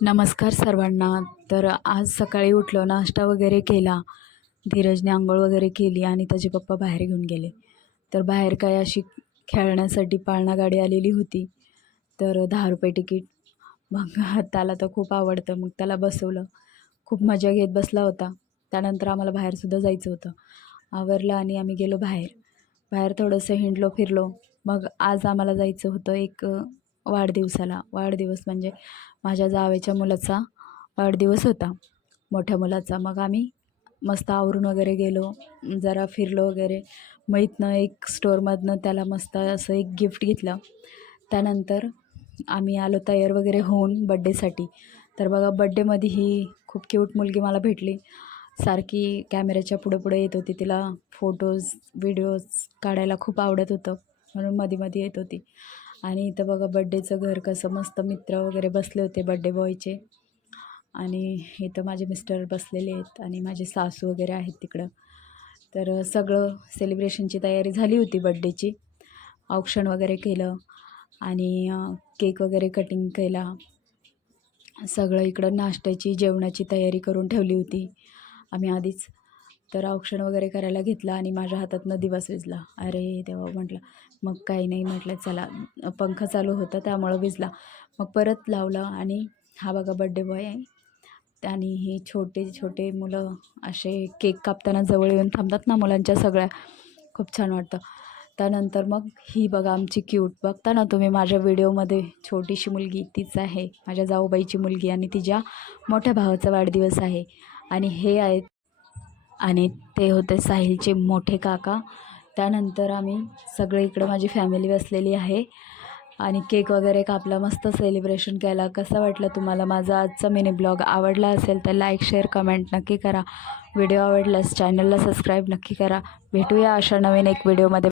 नमस्कार सर्वांना. तर आज सकाळी उठलो, नाश्ता वगैरे केला. धीरजने अंघोळ वगैरे केली आणि त्याचे पप्पा बाहेर घेऊन गेले. तर बाहेर काय अशी खेळण्यासाठी पाळणा गाडी आलेली होती. तर 10 रुपये तिकीट. मग त्याला तर खूप आवडतं. मग त्याला बसवलं. खूप मजा घेत बसला होता. त्यानंतर आम्हाला बाहेरसुद्धा जायचं होतं. आवरलं आणि आम्ही गेलो बाहेर. बाहेर थोडंसं हिंडलो फिरलो. मग आज आम्हाला जायचं होतं एक वाढदिवसाला. वाढदिवस म्हणजे माझ्या जावेच्या मुलाचा वाढदिवस होता, मोठ्या मुलाचा. मग आम्ही मस्त आवरून वगैरे गेलो, जरा फिरलो वगैरे. मग इथनं एक स्टोअरमधनं त्याला मस्त असं एक गिफ्ट घेतलं. त्यानंतर आम्ही आलो तयार वगैरे होऊन बड्डेसाठी. तर बघा बड्डेमध्ये ही खूप क्यूट मुलगी मला भेटली. सारखी कॅमेऱ्याच्या पुढे पुढे येत होती. तिला फोटोज व्हिडिओज काढायला खूप आवडत होतं, म्हणून मध्ये मध्ये येत होती. आणि इथं बघा बड्डेचं घर कसं मस्त, मित्र वगैरे बसले होते बड्डे बॉयचे. आणि इथं माझे मिस्टर बसलेले आहेत आणि माझे सासू वगैरे आहेत तिकडं. तर सगळं सेलिब्रेशनची तयारी झाली होती बड्डेची. औक्षण वगैरे केलं आणि केक वगैरे कटिंग केला. सगळं इकडं नाश्त्याची जेवणाची तयारी करून ठेवली होती आम्ही आधीच. तर औक्षण वगैरे करायला घेतलं आणि माझ्या हातातनं दिवस विझला. अरे तेव्हा म्हटलं मग काही नाही, म्हटलं चला, पंखा चालू होता त्यामुळं विझला. मग परत लावलं आणि हा बघा बड्डे बॉय आहे. आणि ही छोटे छोटे मुलं असे केक कापताना जवळ येऊन थांबतात ना मुलांच्या सगळ्या, खूप छान वाटतं. त्यानंतर मग ही बघा आमची क्यूट, बघता ना तुम्ही माझ्या व्हिडिओमध्ये, छोटीशी मुलगी तीच आहे, माझ्या जाऊबाईची मुलगी. आणि तिच्या मोठ्या भावाचा वाढदिवस आहे. आणि हे आहेत, आणि ते होते साहिलचे मोठे काका. त्यानंतर आम्ही सगळे इकडं माझी फॅमिली बसलेली आहे आणि केक वगैरे कापला, मस्त सेलिब्रेशन केला. कसं वाटलं तुम्हाला माझा आजचा मिनी ब्लॉग? आवडला असेल तर लाईक शेअर कमेंट नक्की करा. व्हिडिओ आवडल्यास चॅनलला सबस्क्राईब नक्की करा. भेटूया अशा नवीन एक व्हिडिओमध्ये.